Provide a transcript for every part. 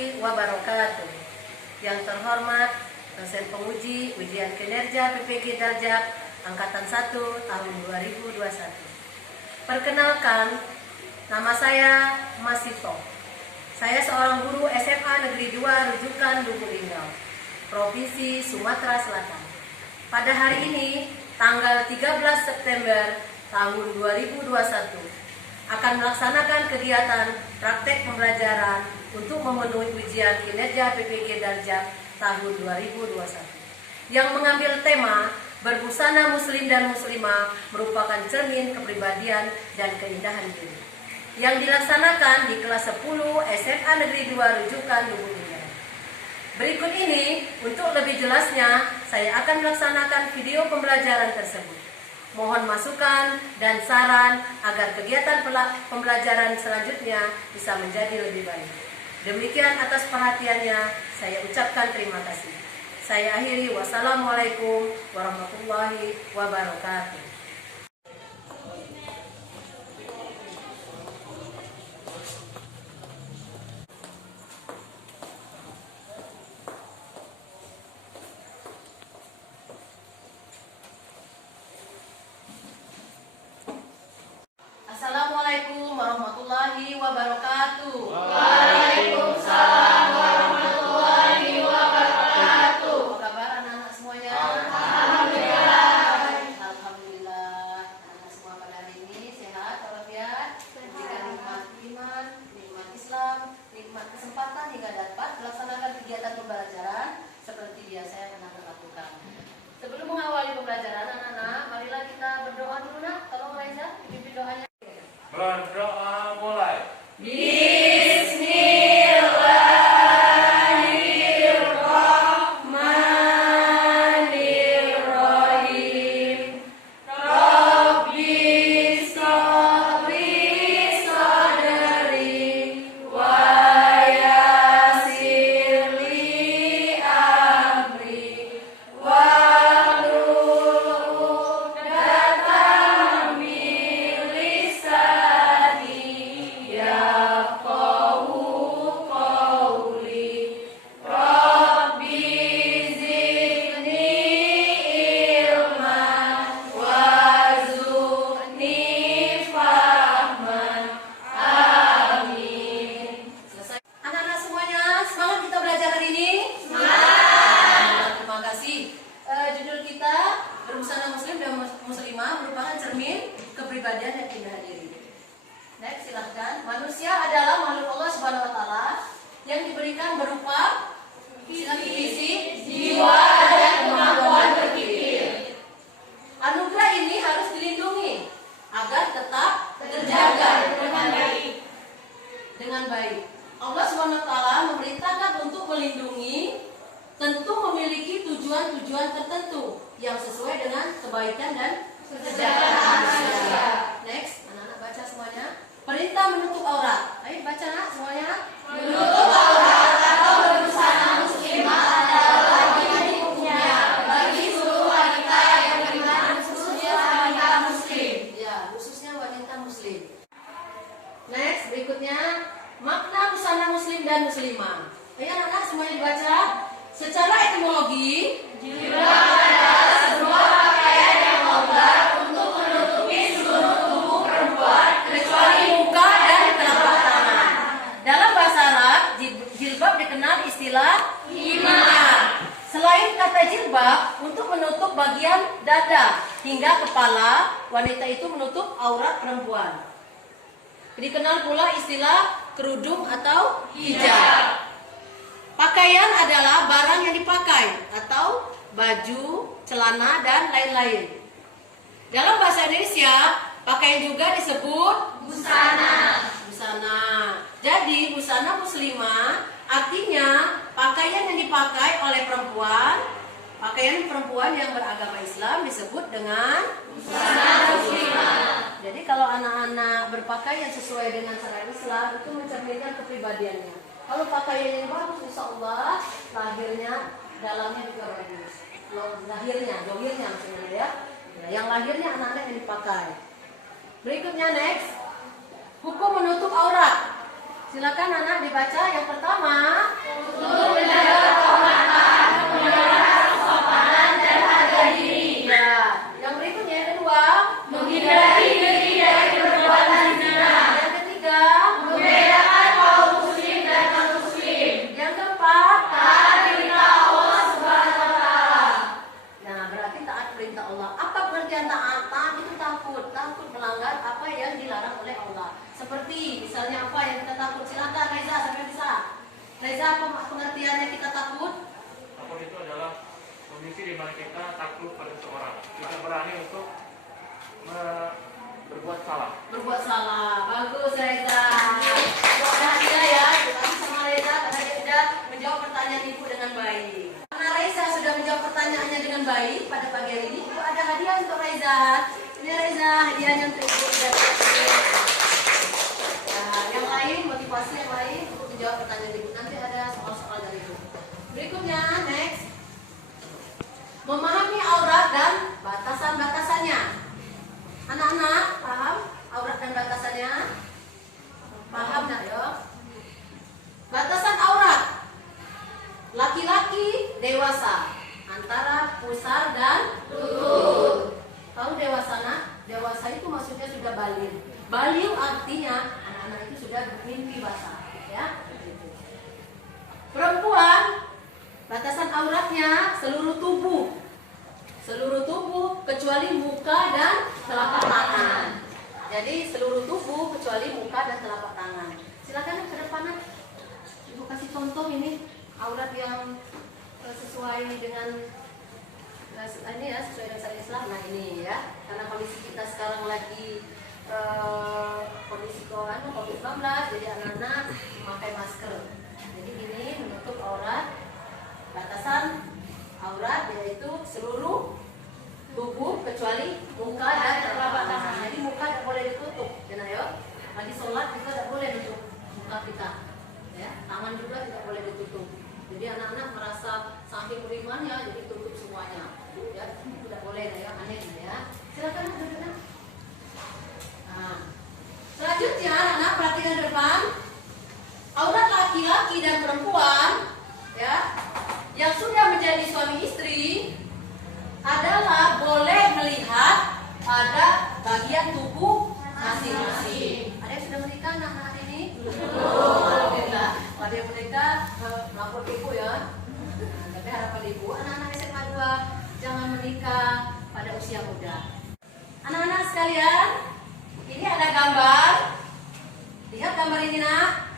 warahmatullahi wabarakatuh. Yang terhormat dosen penguji ujian kinerja PPG Daljak Angkatan 1 tahun 2021. Perkenalkan, nama saya Masito. Saya seorang guru SMA Negeri 2 Rujukan Lubuk Linggau, Provinsi Sumatera Selatan. Pada hari ini, tanggal 13 September tahun 2021, akan melaksanakan kegiatan praktek pembelajaran untuk memenuhi ujian kinerja PPG Daljak tahun 2021 yang mengambil tema berbusana muslim dan muslimah merupakan cermin kepribadian dan keindahan diri yang dilaksanakan di kelas 10 SMA Negeri 2 Rujukan Lubuk Linggau. Berikut ini untuk lebih jelasnya saya akan melaksanakan video pembelajaran tersebut. Mohon masukan dan saran agar kegiatan pembelajaran selanjutnya bisa menjadi lebih baik. Demikian atas perhatiannya, saya ucapkan terima kasih. Saya akhiri, wassalamualaikum warahmatullahi wabarakatuh. Assalamualaikum warahmatullahi wabarakatuh. Waalaikumsalam warahmatullahi wabarakatuh. Apa kabar anak-anak semuanya? Alhamdulillah. Alhamdulillah. Anak-anak semua pada hari ini sehat walafiat, diberikan nikmat iman, nikmat Islam, nikmat kesempatan hingga dapat melaksanakan kegiatan pembelajaran seperti biasa yang anak lakukan. Sebelum mengawali pembelajaran anak-anak, marilah kita berdoa dulu nak. Tolong Raiza pimpin doanya. Berdoa mulai. Bismillahirrahmanirrahim. Rabbi sholli sadri wa yassir li amri wahlul 'uqdatam min lisani yafqahu qawli. Rabbi zidni ilman warzuqni fahman. Amin. Selesai. Anak-anak semuanya, semangat kita belajar hari ini? Semangat. Terima kasih. Judul kita berbusana muslim dan muslimah merupakan cermin kepribadian dan keindahan diri. Next, silahkan. Manusia adalah makhluk Allah Subhanahu wa taala yang diberikan berupa fisik, jiwa, dan kemampuan berpikir. Anugerah ini harus dilindungi agar tetap terjaga dengan baik. Allah Subhanahu wa taala memerintahkan untuk melindungi, tentu memiliki tujuan-tujuan tertentu yang sesuai dengan kebaikan dan kesejahteraan manusia. Next, anak-anak baca semuanya. Perintah menutup aurat. Ayo baca nak semuanya. Menutup aurat atau berbusana muslimah adalah wajib hukumnya bagi seluruh wanita yang beriman, khususnya wanita muslim. Ya, khususnya wanita muslim. Next, berikutnya makna busana muslim dan muslimah. Ayo anak-anak semuanya dibaca. Secara etimologi, Jilbab adalah sebuah pakaian yang longgar untuk menutupi seluruh tubuh perempuan kecuali muka dan telapak tangan. Dalam bahasa Arab, jilbab dikenal istilah himar. Selain kata jilbab untuk menutup bagian dada hingga kepala, wanita itu menutup aurat perempuan. Dikenal pula istilah kerudung atau hijab. Pakaian adalah barang yang dipakai atau baju, celana, dan lain-lain. Dalam bahasa Indonesia, pakaian juga disebut Busana. busana. Jadi, busana muslimah artinya pakaian yang dipakai oleh perempuan. Pakaian perempuan yang beragama Islam disebut dengan Busana muslimah. Jadi kalau anak-anak berpakaian sesuai dengan syariat Islam itu mencerminkan kepribadiannya. Kalau pakaian yang bagus, insya Allah lahirnya, dalamnya juga bagus. Lahirnya, dohirnya maksudnya ya. Nah, yang lahirnya anak-anak yang dipakai. Berikutnya next, hukum menutup aurat. Silakan anak dibaca. Yang pertama, apa pengertiannya kita takut? Takut itu adalah kondisi di mana kita takut pada seseorang. Kita berani untuk berbuat salah. Berbuat salah. Bagus Reza. Semoga hadiah ya. Terima kasih sama Reza karena dia sudah menjawab pertanyaan Ibu dengan baik. Karena Reza sudah menjawab pertanyaannya dengan baik pada pagi hari ini, Ibu ada hadiah untuk Reza. Ini Reza, hadiahnya untuk Ibu. Nah, yang lain, motivasi yang lain untuk menjawab pertanyaan Ibu. Nanti ada soal-soal dari Ibu. Berikutnya, next. Memahami aurat dan batasan-batasannya. Anak-anak, paham aurat dan batasannya? Paham nggak ya? Batasan aurat. Laki-laki dewasa antara pusar dan lutut. Tahu dewasa nak? Dewasa itu maksudnya sudah balik. Balik artinya anak-anak itu sudah bermimpi basah, ya. Perempuan, batasan auratnya seluruh tubuh. Seluruh tubuh kecuali muka dan telapak tangan. Jadi seluruh tubuh kecuali muka dan telapak tangan. Silakan ke depan. Ibu kasih contoh ini aurat yang sesuai dengan ini ya, sesuai dengan syariat Islam. Nah ini ya, karena kondisi kita sekarang lagi kondisi COVID-19, jadi anak-anak memakai masker. Jadi ini menutup aurat, batasan aurat yaitu seluruh tubuh kecuali muka dan telapak tangan. Jadi muka tidak boleh ditutup, ya. Lagi sholat juga tidak boleh tutup muka kita, ya. Tangan juga tidak boleh ditutup. Jadi anak-anak merasa saking berimannya, jadi tutup semuanya, ya. Tidak boleh, ya. Aneh, ya. Silakan duduk. Nah, selanjutnya anak-anak perhatikan ke depan. Aurat laki-laki dan perempuan, ya, yang sudah menjadi suami istri adalah boleh melihat pada bagian tubuh masing-masing. Ada yang sudah menikah anak-anak ini? Alhamdulillah. Ada yang menikah, lapor ibu ya. Tapi harapan ibu, anak-anak SMA 2 jangan menikah pada usia muda. Anak-anak sekalian, ini ada gambar. Lihat gambar ini nak.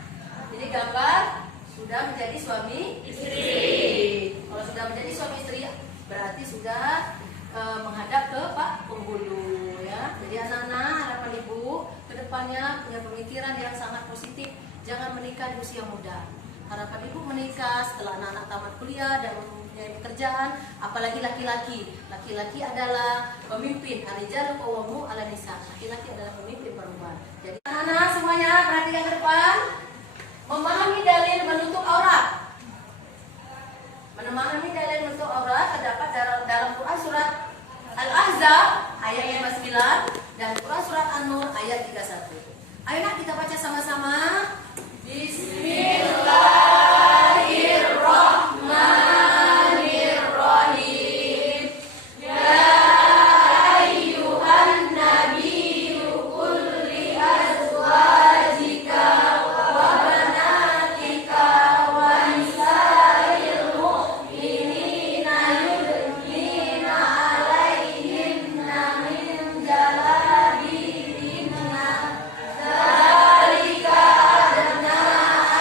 Ini gambar sudah menjadi suami istri. Kalau sudah menjadi suami istri berarti sudah menghadap ke Pak Penghulu, ya. Jadi anak-anak, harapan ibu kedepannya punya pemikiran yang sangat positif. Jangan menikah di usia muda. Harapan ibu menikah setelah anak-anak tamat kuliah dan mempunyai pekerjaan. Apalagi laki-laki. Laki-laki adalah pemimpin. Ar-rijalu qawwamu 'alan nisa. Laki-laki adalah pemimpin perempuan. Jadi anak-anak semuanya perhatikan ke depan. Memahami dalil menutup aurat. Memahami dalil menutup aurat terdapat dalam Quran surat Al-Ahzab ayat 59 dan Quran surat An-Nur ayat 31. Ayo nak kita baca sama-sama. Bismillahirrahmanirrahim. Ya ayyuhan nabiyyu qul li azwajika wa banatika wa nisa'il mu'minina yudnina 'alaihinna min jalabibihinna. Dzalika adna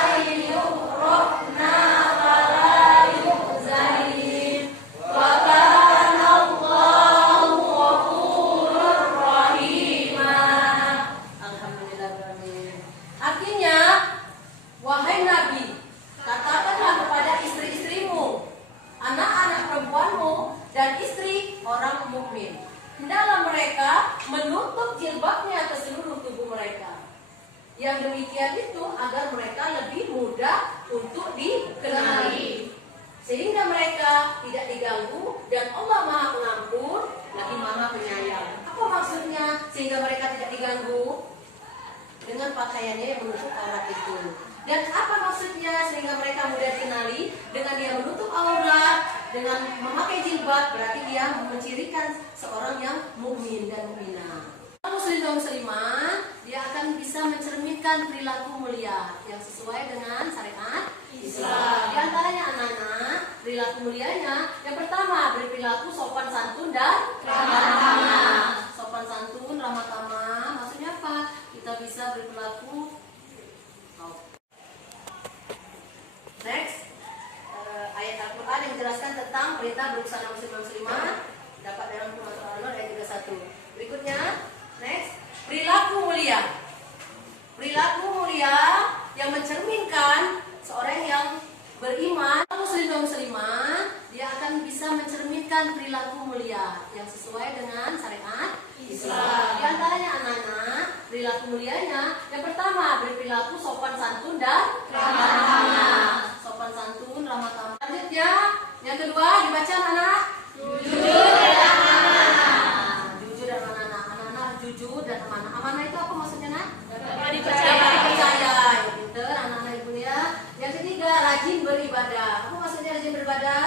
ay yu'rafna fala yu'zain. Wa kana Allahu ghafurur rahima. Alhamdulillahirabbil. Artinya, wahai Nabi, katakanlah kepada istri-istrimu, anak-anak perempuanmu dan istri orang mukmin, hendaklah mereka menutup jilbabnya ke seluruh tubuh mereka. Yang demikian itu agar mereka lebih mudah untuk dikenali, sehingga mereka tidak diganggu dan Allah Maha Pengampun lagi Maha Penyayang. Apa maksudnya sehingga mereka tidak diganggu? Dengan pakaiannya yang menutup aurat itu. Dan apa maksudnya sehingga mereka mudah dikenali? Dengan dia menutup aurat, dengan memakai jilbab, berarti dia mencirikan seorang yang mukmin dan mukminah. Muslim dan muslimah, dia akan bisa mencerminkan perilaku mulia yang sesuai dengan syariat Islam. Di antaranya anak-anak, perilaku mulianya yang pertama berperilaku sopan santun dan ramah tamah. Sopan santun, ramah tamah, maksudnya apa? Kita bisa berperilaku. Next. wanita berbusana muslim dan muslimah dapat dalam hukum Al-Nur ayat 31. Berikutnya, next, perilaku mulia. Perilaku mulia yang mencerminkan seorang yang beriman, muslim dan muslimah, dia akan bisa mencerminkan perilaku mulia yang sesuai dengan syariat Islam. Di antaranya anak-anak, perilaku mulianya yang pertama berperilaku sopan santun dan ramah tamah. Sopan santun, ramah tamah. Selanjutnya, yang kedua dibaca anak. Jujur dan amanah. Jujur dan amanah. Anak-anak jujur dan amanah. Amanah itu apa maksudnya, Nak? Dapat dipercaya. Pinter anak-anak ibu ya. Yang ketiga, rajin beribadah. Apa maksudnya rajin beribadah?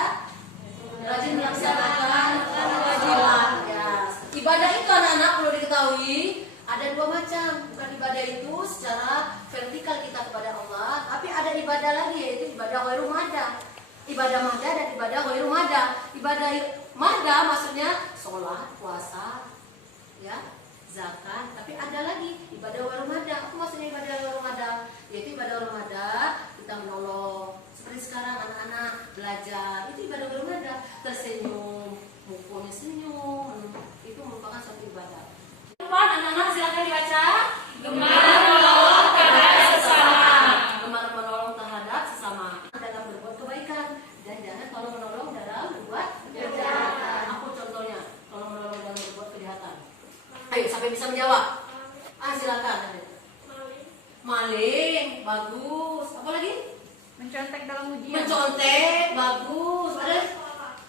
Rajin melaksanakan kewajiban. Ya. Ibadah itu anak-anak perlu diketahui ada dua macam. Bukan ibadah itu secara vertikal kita kepada Allah, tapi ada ibadah lagi yaitu ibadah ghairu mada. Ibadah mada dan ibadah ghairu mada. Ibadah mada maksudnya sholat, puasa, ya, zakat. Tapi ada lagi ibadah ghairu mada. Apa maksudnya ibadah ghairu mada? Yaitu ibadah ghairu mada kita menolong. Seperti sekarang anak-anak belajar, itu ibadah ghairu mada. Tersenyum, mukulnya senyum, itu merupakan suatu ibadah. Depan anak-anak silakan dibaca. Gemar menolong terhadap sesama. Gemar menolong terhadap sesama dalam berbuat kebaikan dan jangan kalau menolong dalam berbuat kejahatan. Apa contohnya? Kalau menolong dalam berbuat kejahatan. Ayo sampai bisa menjawab. Silakan. Maling, bagus. Apa lagi? Mencontek dalam ujian. Mencontek, bagus. Ada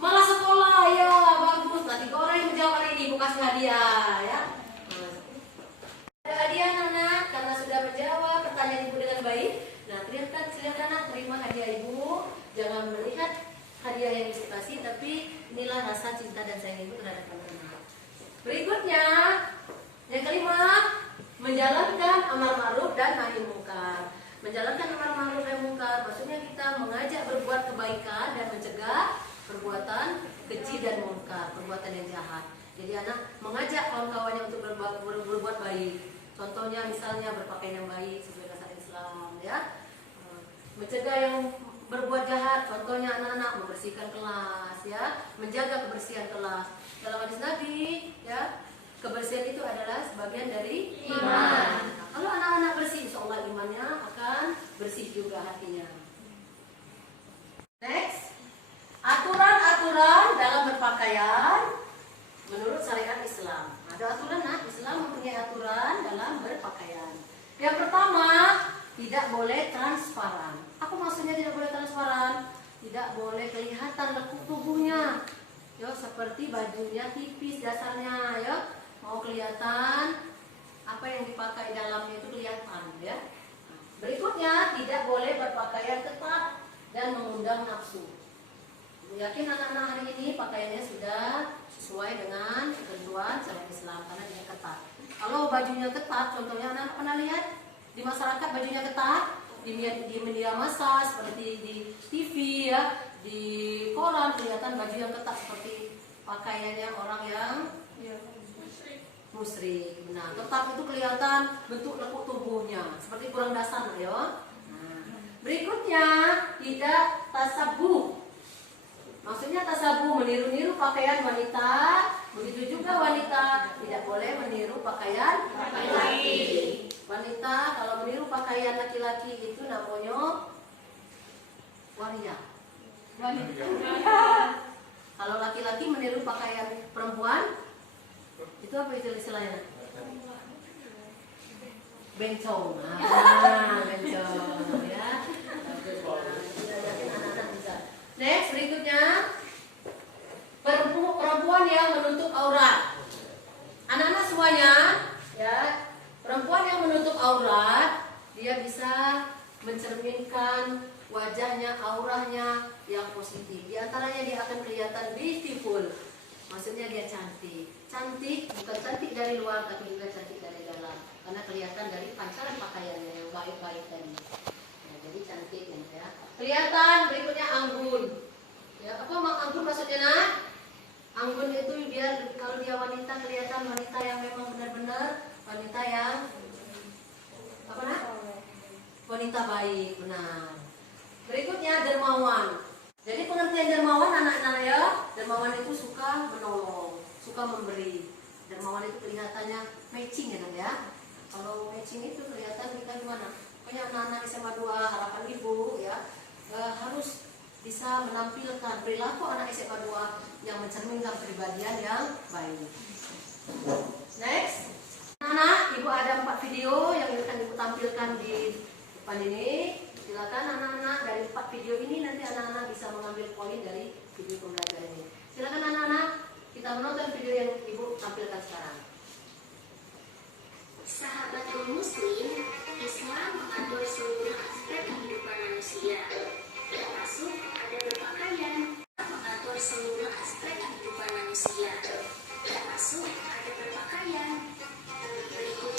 malah sekolah, ya bagus. Nanti orang yang menjawab hari ini ibu kasih hadiah, ya. Ada hadiah anak karena sudah menjawab pertanyaan ibu dengan baik. Nah, silakan anak terima hadiah ibu. Jangan melihat hadiah yang ibu kasih, tapi inilah rasa cinta dan sayang ibu terhadap anak-anak. Berikutnya, yang kelima, menjalankan amar ma'ruf dan nahi munkar. Menjalankan amar ma'ruf dan munkar maksudnya kita mengajak berbuat kebaikan dan mencegah perbuatan keji dan munkar, perbuatan yang jahat. Jadi anak mengajak kawan-kawannya untuk berbuat baik. Contohnya misalnya berpakaian yang baik sesuai dengan syariat Islam, ya. Mencegah yang berbuat jahat, contohnya anak-anak membersihkan kelas, ya, menjaga kebersihan kelas. Dalam hadis Nabi, ya, kebersihan itu adalah sebagian dari iman. Nah, kalau anak-anak bersih, insya Allah imannya akan bersih juga hatinya. Next, aturan-aturan dalam berpakaian menurut syariat Islam. Ada aturan, nah, Islam mempunyai aturan dalam berpakaian. Yang pertama, tidak boleh transparan. Apa maksudnya tidak boleh transparan? Tidak boleh kelihatan lekuk tubuhnya. Ya, seperti bajunya tipis dasarnya, ya. Mau kelihatan apa yang dipakai dalamnya itu kelihatan, ya. Berikutnya, tidak boleh berpakaian ketat dan mengundang nafsu. Yakin anak-anak hari ini pakaiannya sudah sesuai dengan ketentuan syariat Islam karena dia ketat. Kalau bajunya ketat, contohnya anak pernah lihat di masyarakat bajunya ketat, di media massa seperti di TV, ya, di koran kelihatan baju yang ketat seperti pakaiannya orang yang musyrik. Nah, ketat itu kelihatan bentuk lekuk tubuhnya seperti kurang dasar, ya. Nah, berikutnya tidak tasabuh. Maksudnya tasabuh meniru-niru pakaian wanita. Begitu juga wanita tidak boleh meniru pakaian laki-laki. Wanita kalau meniru pakaian laki-laki itu namanya waria. Kalau laki-laki meniru pakaian perempuan, itu apa itu istilahnya? Bencong. Bencong, ya. Anak-anak bisa. Next, berikutnya perempuan yang menutup aurat. Anak-anak semuanya, ya, perempuan yang menutup aurat, dia bisa mencerminkan wajahnya, auranya yang positif. Di antaranya dia akan kelihatan beautiful. Maksudnya dia cantik. Cantik bukan cantik dari luar, tapi juga cantik dari dalam. Karena kelihatan dari pancaran pakaiannya yang baik-baik tadi. Ya, jadi cantik, ya. Kelihatan berikutnya anggun. Ya, apa anggun maksudnya, nak? Anggun itu biar kalau dia wanita kelihatan wanita yang memang benar-benar wanita yang apa, nak? Wanita baik, benar. Berikutnya dermawan. Jadi pengertian dermawan anak-anak ya. Dermawan itu suka menolong, suka memberi. Dermawan itu kelihatannya matching ya, ya. Kalau matching itu kelihatan kita gimana? Pokoknya anak-anak SMA 2 harapan ibu ya harus bisa menampilkan perilaku anak SMA 2 yang mencerminkan kepribadian yang baik. Next, anak-anak, ibu ada 4 video yang akan ibu tampilkan di depan ini. Silakan anak-anak, dari 4 video ini nanti anak-anak bisa mengambil poin dari video pembelajaran ini. Silakan anak-anak, kita menonton video yang ibu tampilkan sekarang. Sahabatul Muslim, Islam mengatur seluruh aspek kehidupan manusia, termasuk ada berpakaian. Mengatur seluruh aspek kehidupan manusia, termasuk ada berpakaian. Berikut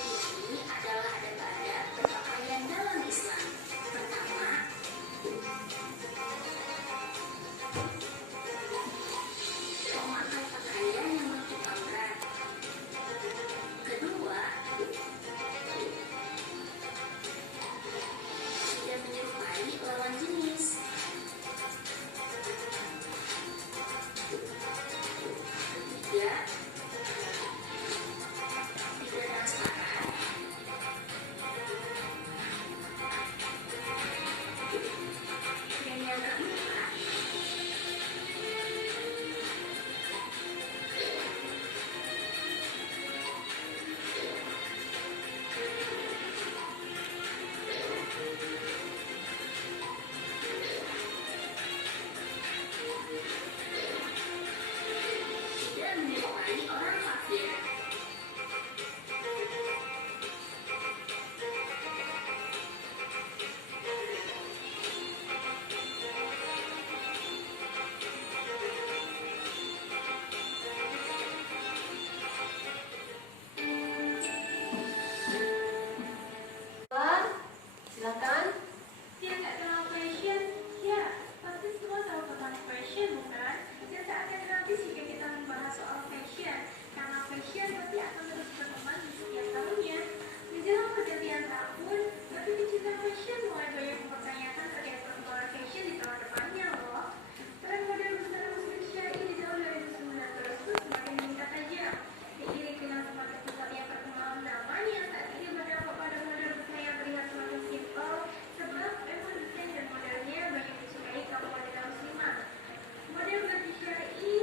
ini adalah adab-adab berpakaian dalam Islam. Pertama, memakai pakaian yang menutup aurat. Kedua, tidak menyerupai lawan jenis. Ketiga, tidak transparan. Dan yang keempat, tidak menyerupai orang kafir. Silakan. Dia nggak kenal fashion? Ya, pasti semua tahu tentang fashion, bukan? Dan tak akan habis jika kita membahas soal fashion, karena fashion pasti akan terus berkembang di setiap tahunnya. Menjelang pergantian tahun, tapi pecinta fashion mulai banyak mempertanyakan terkait perkembangan fashion di tahun depannya loh. Tren model busana muslim syari di tahun 2019 pun semakin meningkat tajam. Diiring dengan semakin pesatnya perkembangan zaman yang saat ini berdampak pada model busana yang terlihat semakin simpel, sebab memang desain dan modelnya banyak disukai kaum wanita muslimah. Model baju syar'i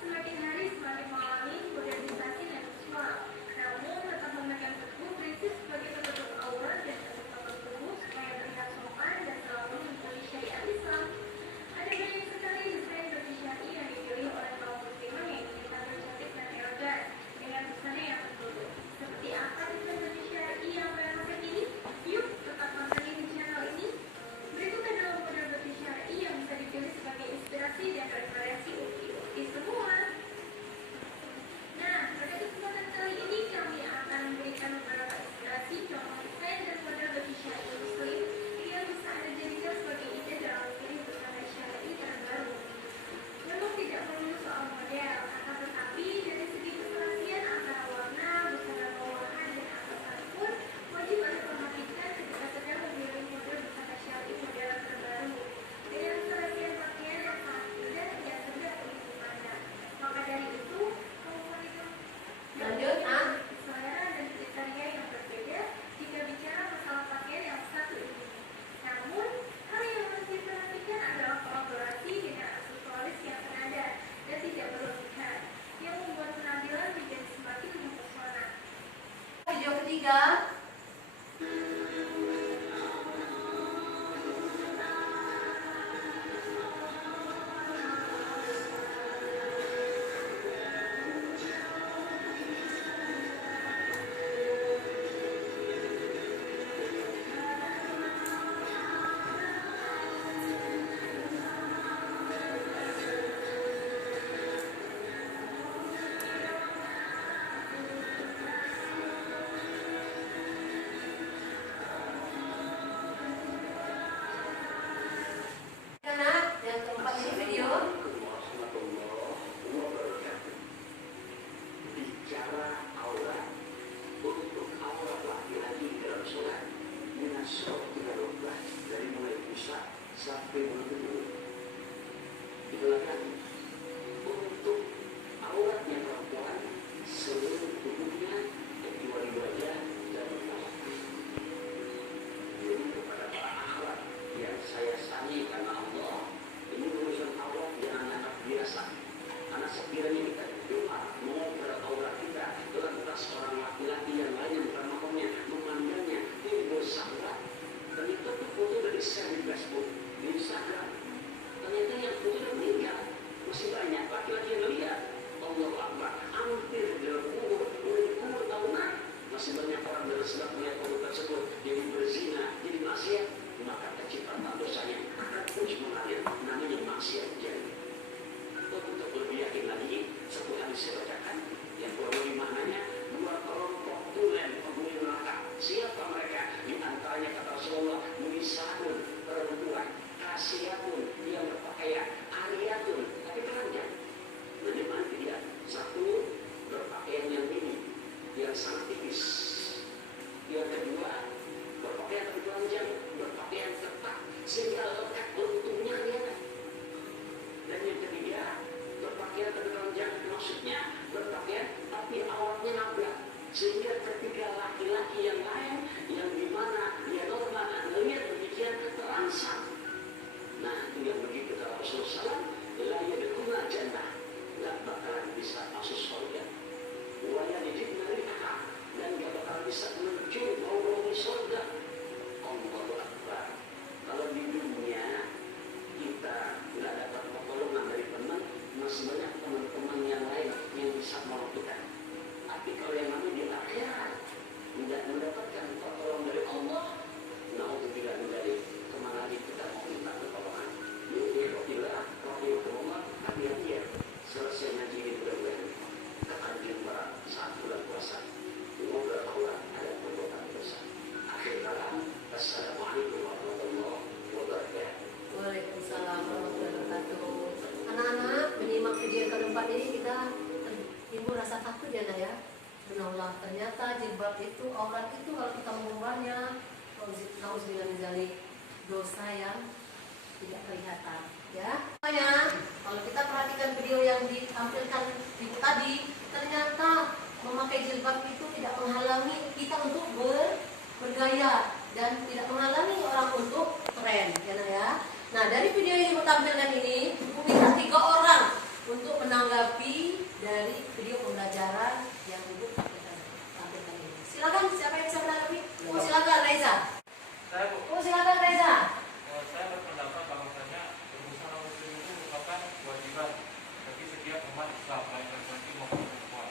semakin hari semakin mengalami modernisasi dan visual, namun tetap memegang teguh prinsip sebagai penutup aurat dan penutup tubuh supaya terlihat sopan dan selalu mengikuti syariat Islam. Ada banyak sekali desain baju syar'i yang dipilih oleh kaum muslimah yang ingin tampil cantik dan elegan dengan busana yang tertutup. Seperti apa desain baju syar'i yang tren masa kini? Yuk, tetap pantengin di channel ini. Berikut adalah model baju syar'i yang bisa dipilih sebagai inspirasi dan referensi ukti-ukti semua. Nah, pada kesempatan kali ini kami akan memberikan beberapa inspirasi contoh desain dan model baju syar'i muslim yang bisa Anda jadikan sebagai ide dalam memilih busana syar'i terbaru. Memang tidak melulu soal model, akan tetapi dari segi keserasian antara warna, busana bawahan, dan atasan pun wajib Anda perhatikan ketika sedang memilih model busana syar'i model terbaru. Dengan keserasian pakaian yang sangat mudah dan sedap untuk dipandang. Maka dari itu, kaum wanita Lanjut, ah. selera dan kriteria yang berbeda jika bicara masalah pakaian yang satu ini. Namun, hal yang harus diperhatikan adalah kolaborasi dengan aksesoris yang senada dan tidak berlebihan, yang membuat penampilan menjadi semakin mempesona. Video ketiga. Anak, yang keempat ini video. Bicara aurat untuk aurat laki-laki dalam sholat dengan sholat 13 dari mulai pusat sampai mulut. Dijelaskan untuk auratnya perempuan seluruh tubuhnya kecuali wajah dan kepala. Jadi kepada para akhwat yang saya sayangi karena Allah, ini urusan aurat yang anak biasa. Karena sekiranya kita berdoa mengobrol aurat kita, lantas orang laki-laki yang lain yang bukan mahramnya memandangnya, ini bersahabat. Ternyata itu foto dari share di Facebook, di Instagram. Ternyata yang foto udah meninggal. Masih banyak laki-laki yang lihat. Allah Akbar, hampir dalam umur tahunan. Masih banyak orang dari sebab melihat foto tersebut jadi berzina, jadi maksiat. Maka kecintaan dosanya akan terus mengalir. Namanya maksiat jadi. Untuk lebih yakin lagi, satu hadis saya bacakan yang kurang lebih maknanya, dua kelompok tulen penghuni neraka. Siapa mereka? Di antaranya kata Rasulullah, misalun perempuan, kasiatun yang berpakaian, ariyatun tapi telanjang. Nanti nanti dia satu berpakaian yang mini, yang sangat tipis. Yang kedua berpakaian tapi telanjang, berpakaian ketat sehingga lekat untungnya kelihatan. Dan yang ketiga berpakaian tapi telanjang, maksudnya berpakaian tapi awalnya nabrak, sehingga ketika laki-laki yang lain yang dimana dia normal melihat demikian terangsang. Nah itu yang begitu kata Rasulullah SAW, la yadkhulul jannah, nggak bakalan bisa masuk surga. Wa yajidna riha, dan nggak bakalan bisa mencium bau-bau di surga. Allahu Akbar. Kalau di dunia kita nggak dapat pertolongan dari teman, masih banyak teman-teman yang lain yang bisa menolong kita. Tapi kalau yang namanya di akhirat tidak mendapatkan pertolongan dari Allah, naudzubillah min dzalik, kemana lagi kita mau minta pertolongan? Alhamdulillah, rahimahullah, hati-hati ya. Selesai ngaji ini mudah-mudahan ketanjung berat saat bulan puasa. Semoga Allah ada perbuatan dosa. Akhir kalam, assalamualaikum warahmatullahi wabarakatuh. Waalaikumsalam warahmatullahi wabarakatuh. Anak-anak, menyimak video yang keempat ini kita timbul rasa takut ya, Nak ya. Benarlah, ternyata jilbab itu, aurat itu kalau kita mengubahnya, nauzubillah min dzalik, dosa yang tidak kelihatan, ya. Makanya kalau kita perhatikan video yang ditampilkan itu tadi, ternyata memakai jilbab itu tidak menghalangi kita untuk bergaya dan tidak menghalangi orang untuk keren, ya, Nak ya. Nah, dari video yang ibu tampilkan ini, ibu minta 3 orang untuk menanggapi dari video pembelajaran yang ibu tampilkan ini. Silakan, siapa yang bisa menanggapi? Oh, silakan Reza. Saya Bu, Oh, silakan Reza. saya berpendapat bahwasanya berbusana muslim itu merupakan kewajiban bagi setiap umat Islam, baik laki-laki maupun perempuan.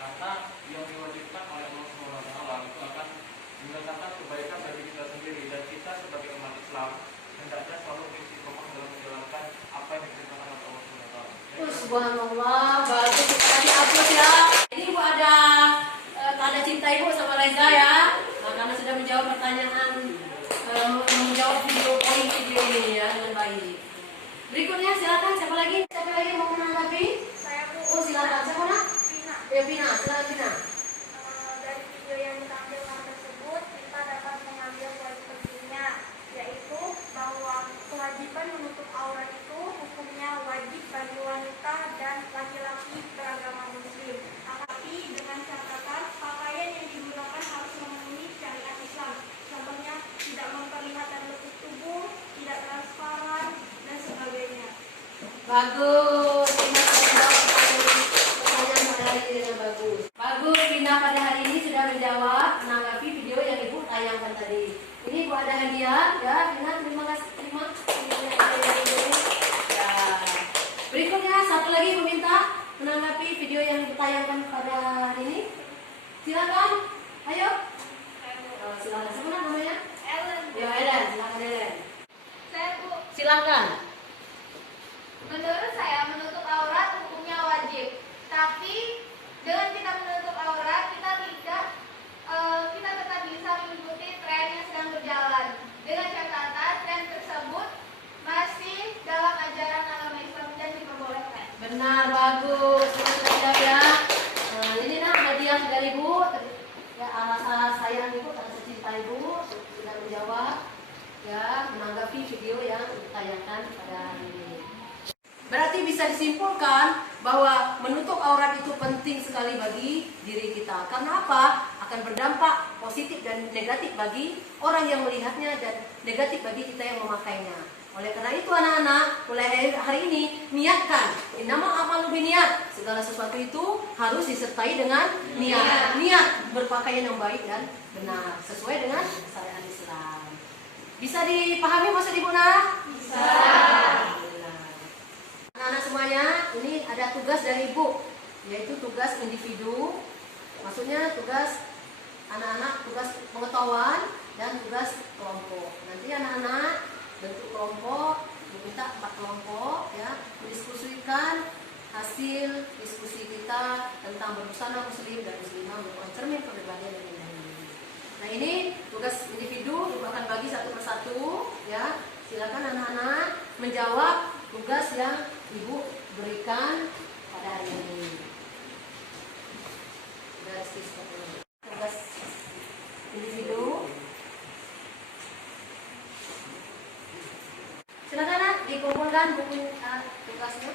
Karena yang diwajibkan oleh Allah Subhanahu wa taala itu akan mendatangkan kebaikan bagi kita sendiri, dan kita sebagai umat Islam hendaknya selalu beristiqomah dalam menjalankan apa yang diperintahkan oleh Allah Subhanahu wa taala. Subhanallah, bagus, kita kasih aplaus ya. Ini ibu ada tanda cinta ibu sama Reza ya. Nah, karena sudah menjawab pertanyaan, menjawab video ini ya dengan baik. Berikutnya silakan, siapa lagi? Siapa lagi mau menanggapi? Saya Bu. Oh, silakan. Siapa nak? Vina. Ya, Vina, silakan Vina. Dari video yang ditampilkan tersebut kita dapat mengambil poin pentingnya, yaitu bahwa kewajiban menutup aurat itu hukumnya wajib bagi wanita dan laki-laki beragama muslim. Tapi dengan catatan pakaian yang digunakan harus memenuhi syariat Islam. Contohnya tidak memperlihatkan bentuk tubuh, tidak transparan dan sebagainya. Bagus, Vina sudah menjawab pertanyaan pada hari ini dengan bagus. Bagus, Vina pada hari ini sudah menjawab menanggapi video yang ibu tayangkan tadi. Ini ibu ada hadiah, ya Vina, terima kasih, terima. Ya. Berikutnya satu lagi meminta menanggapi video yang ibu tayangkan pada hari ini. Silakan, ayo. Silakan, siapa namanya? Ellen. Ya Ellen, silakan Ellen. Saya Bu. Silakan. Menurut saya menutup aurat hukumnya wajib. Tapi dengan kita menutup aurat kita tetap bisa mengikuti tren yang sedang berjalan. Dengan catatan tren tersebut masih dalam ajaran agama Islam dan diperbolehkan. Benar, bagus. Kita sudah jawab ya. Nah, ini nah hadiah dari ibu. Ya, alas sayang ibu, karena saya cinta ibu sudah menjawab. Ya, menanggapi video yang ditayangkan pada hari ini. Berarti bisa disimpulkan bahwa menutup aurat itu penting sekali bagi diri kita. Karena apa? Akan berdampak positif dan negatif bagi orang yang melihatnya dan negatif bagi kita yang memakainya. Oleh karena itu anak-anak, mulai hari ini niatkan. Innama a'malu binniat. Segala sesuatu itu harus disertai dengan niat. Niat berpakaian yang baik dan benar sesuai dengan syariat Islam. Bisa dipahami maksud Ibu Nah? Bisa. Anak-anak semuanya, ini ada tugas dari Ibu, yaitu tugas individu. Maksudnya tugas anak-anak, tugas pengetahuan dan tugas kelompok. Nanti anak-anak bentuk kelompok, meminta 4 kelompok ya, mendiskusikan hasil diskusi kita tentang berbusana muslim dan muslimah merupakan cermin kepribadian yang indah ini. Nah ini tugas individu Ibu akan bagi satu persatu ya. Silakan anak-anak menjawab tugas yang Ibu berikan pada hari ini. Tugas individu. Silakan Nak, dikumpulkan buku tugasnya.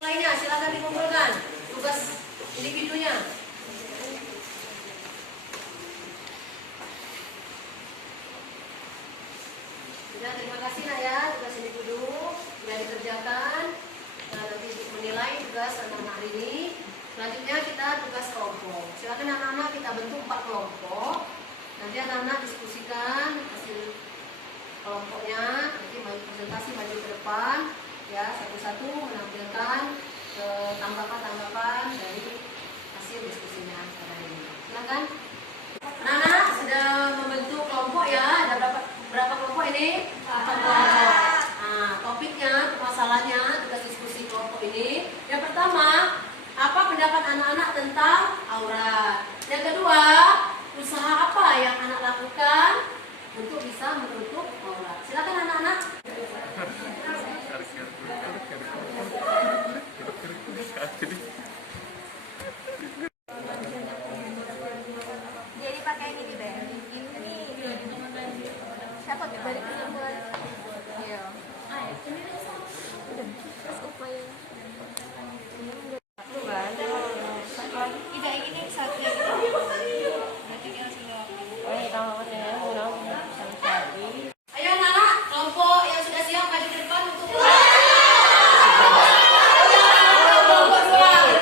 Lainnya silakan dikumpulkan tugas individunya. Sudah, terima kasih Nak ya, tugas individu sudah dikerjakan. Nah, nanti menilai tugas anak-anak hari ini. Selanjutnya kita tugas kelompok. Silakan anak-anak kita bentuk 4 kelompok. Nanti anak-anak diskusikan hasil kelompoknya. Nanti presentasi maju ke depan, ya satu-satu menampilkan tanggapan-tanggapan dari hasil diskusinya pada hari ini. Silakan. Anak-anak sudah membentuk kelompok ya. Ada berapa kelompok ini? 4 kelompok. Nah, topiknya, masalahnya tugas diskusi kelompok ini. Yang pertama, apa pendapat anak-anak tentang aurat? Yang kedua, usaha apa yang anak lakukan untuk bisa menutup aurat? Silakan anak-anak. Jadi pakai ini deh. Ini siapa balik iya. Terus upaya tidak ini satu berarti yang Ayo anak-anak, kelompok yang sudah siap maju ke depan untuk kelompok 2 ke depan.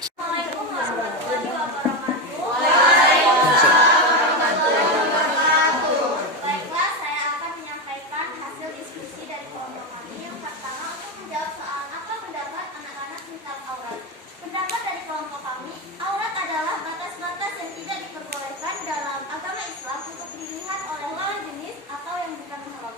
Assalamualaikum warahmatullahi wabarakatuh. Baiklah, saya akan menyampaikan hasil diskusi dari kelompok kami. Yang pertama, untuk menjawab soal apa pendapat anak-anak tentang aurat. Pendapat dari kelompok kami, aurat adalah batas-batas yang tidak diperbolehkan dalam agama Islam untuk dilihat oleh lawan jenis atau yang bukan mahram.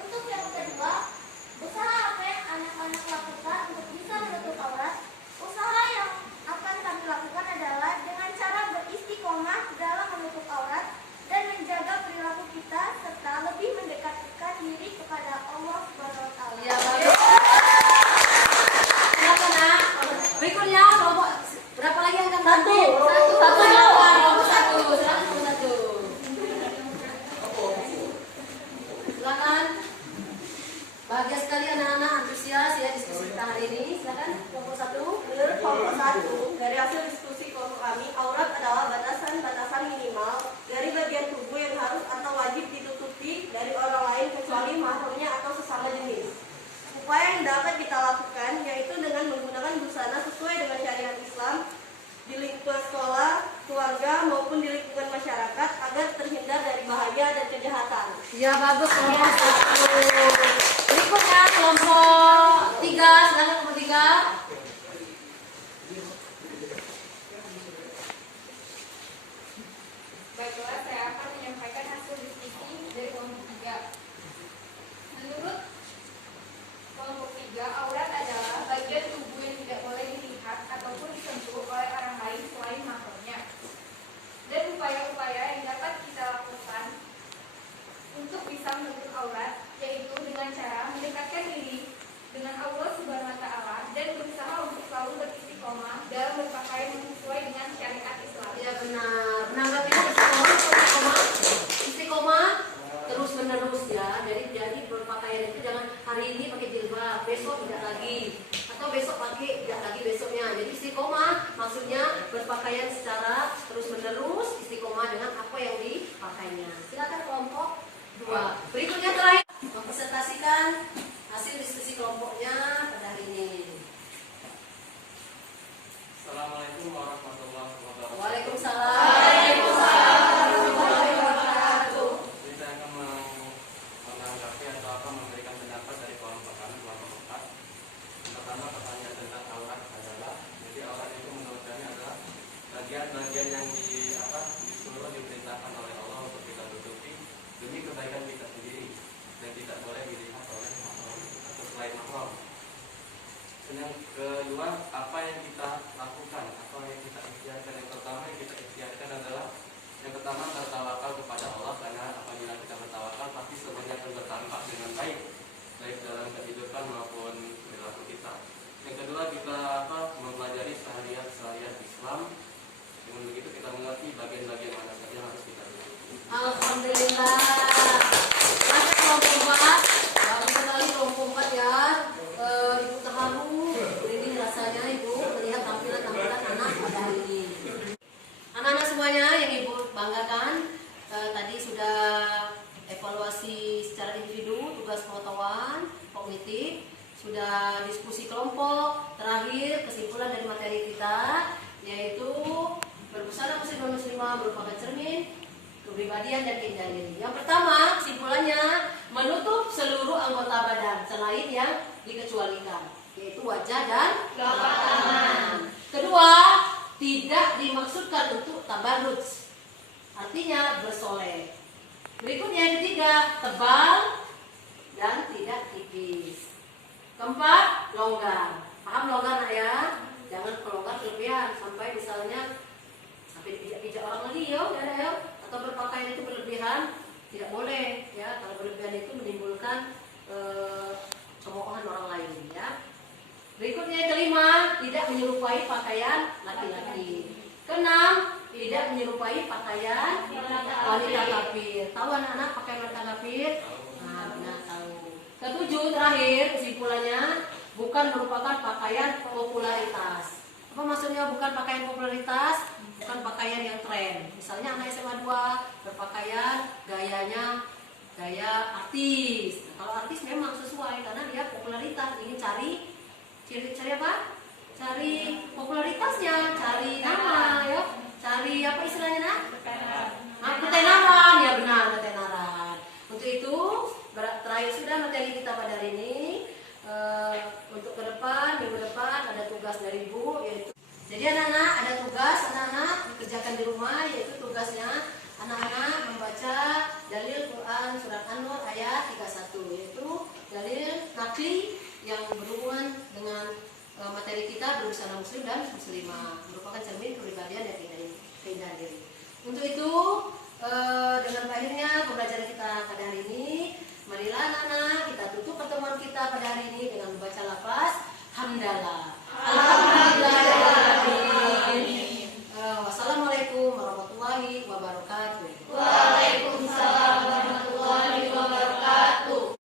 Untuk yang kedua, usaha apa yang anak-anak lakukan untuk bisa menutup aurat? Usaha yang akan kami lakukan adalah dengan cara beristiqomah dalam menutup aurat dan menjaga perilaku kita serta lebih mendekatkan diri kepada Allah Subhanahu wa taala. Ya, bagus. Silakan Nak. Berikutnya kelompok berapa lagi yang akan Satu. Satu. Silakan kelompok 1. Silakan kelompok 1. Silakan. Bahagia sekali anak-anak antusias ya diskusi kita hari ini. Silakan kelompok 1. Menurut kelompok 1, dari hasil diskusi kelompok kami, aurat adalah batasan-batasan minimal dari bagian tubuh yang harus atau wajib ditutupi dari orang lain kecuali mahramnya atau sesama jenis. Upaya yang dapat kita lakukan yaitu dengan menggunakan busana sesuai dengan syariat Islam di lingkungan sekolah, keluarga maupun di lingkungan masyarakat agar terhindar dari bahaya dan kejahatan. Ya, bagus kelompok 1. Berikutnya kelompok 3. Silakan kelompok 3. Baiklah, saya akan menyampaikan hasil diskusi dari kelompok 3. Menurut kelompok 3, aurat adalah bagian tubuh yang tidak boleh dilihat ataupun disentuh oleh orang lain selain mahramnya. Dan upaya-upaya yang dapat kita lakukan untuk bisa menutup aurat yaitu dengan cara mendekatkan diri dengan Allah Subhanahu wa taala dan berusaha pakaian secara terus-menerus, istiqomah dengan apa yang dipakainya. Silakan kelompok 2. Berikutnya terakhir mempresentasikan hasil diskusi kelompoknya pada hari ini. Assalamualaikum warahmatullahi wabarakatuh. Waalaikumsalam. Jadi saya akan menanggapi atau akan memberikan pendapat dari kelompok kami, kelompok 4. Pertama, pertanyaan tentang aurat adalah, jadi aurat itu menurut kami adalah bagian-bagian yang disuruh diperintahkan oleh Allah untuk kita tutupi demi kebaikan kita sendiri dan tidak boleh dilihat oleh mahram atau selain mahram. Dan yang kedua, apa yang kita lakukan, apa yang kita ikhtiarkan. Yang pertama yang kita ikhtiarkan adalah yang pertama bertawakal kepada Allah, karena apabila kita bertawakal pasti semuanya akan berdampak dengan baik dalam kehidupan maupun perilaku kita. Yang kedua, kita mempelajari seharian Islam. Dengan begitu kita mengerti bagian-bagian mana saja yang harus kita lakukan. Alhamdulillah. Masa kelompok 4, bagus sekali kelompok 4 ya. Ibu terharu, ini rasanya Ibu melihat tampilan anak pada hari ini. Anak-anak semuanya yang Ibu banggakan, tadi sudah evaluasi secara individu, tugas pengetahuan, kognitif, sudah diskusi kelompok, terakhir kesimpulan dari materi kita, yaitu berbusana muslim dan muslimah merupakan cermin kepribadian dan keindahan diri. Yang pertama, kesimpulannya menutup seluruh anggota badan selain yang dikecualikan, yaitu wajah dan telapak tangan. Kedua, tidak dimaksudkan untuk tabarruj, artinya bersolek. Berikutnya yang ketiga, tebal dan tidak tipis. Keempat, longgar. Paham longgar nak ya? Jangan kelonggar berlebihan sampai misalnya sampai dipijak-pijak orang lagi ya, atau berpakaian itu berlebihan, tidak boleh ya. Kalau berlebihan itu menimbulkan cemoohan orang lain ya. Berikutnya yang kelima, tidak menyerupai pakaian laki-laki. Keenam, tidak menyerupai pakaian wanita kafir. Tahu anak-anak pakaian wanita kafir? Nah, benar tahu. Ketujuh, terakhir kesimpulannya, bukan merupakan pakaian popularitas. Apa maksudnya bukan pakaian popularitas? Bukan pakaian yang tren. Misalnya anak SMA 2 berpakaian gayanya gaya artis. Nah, kalau artis memang sesuai karena dia popularitas, ingin cari apa? Cari popularitasnya, cari nama ya. Cari apa istilahnya nak? Ketenaran, ya benar, ketenaran. Untuk itu terakhir sudah materi kita pada hari ini. Untuk ke depan, minggu depan ada tugas dari Ibu, yaitu jadi anak-anak ada tugas anak-anak dikerjakan di rumah, yaitu tugasnya anak-anak membaca dalil Quran surat An-Nur ayat 31, yaitu dalil nakli yang berhubungan dengan materi kita berbusana muslim dan muslimah, merupakan cermin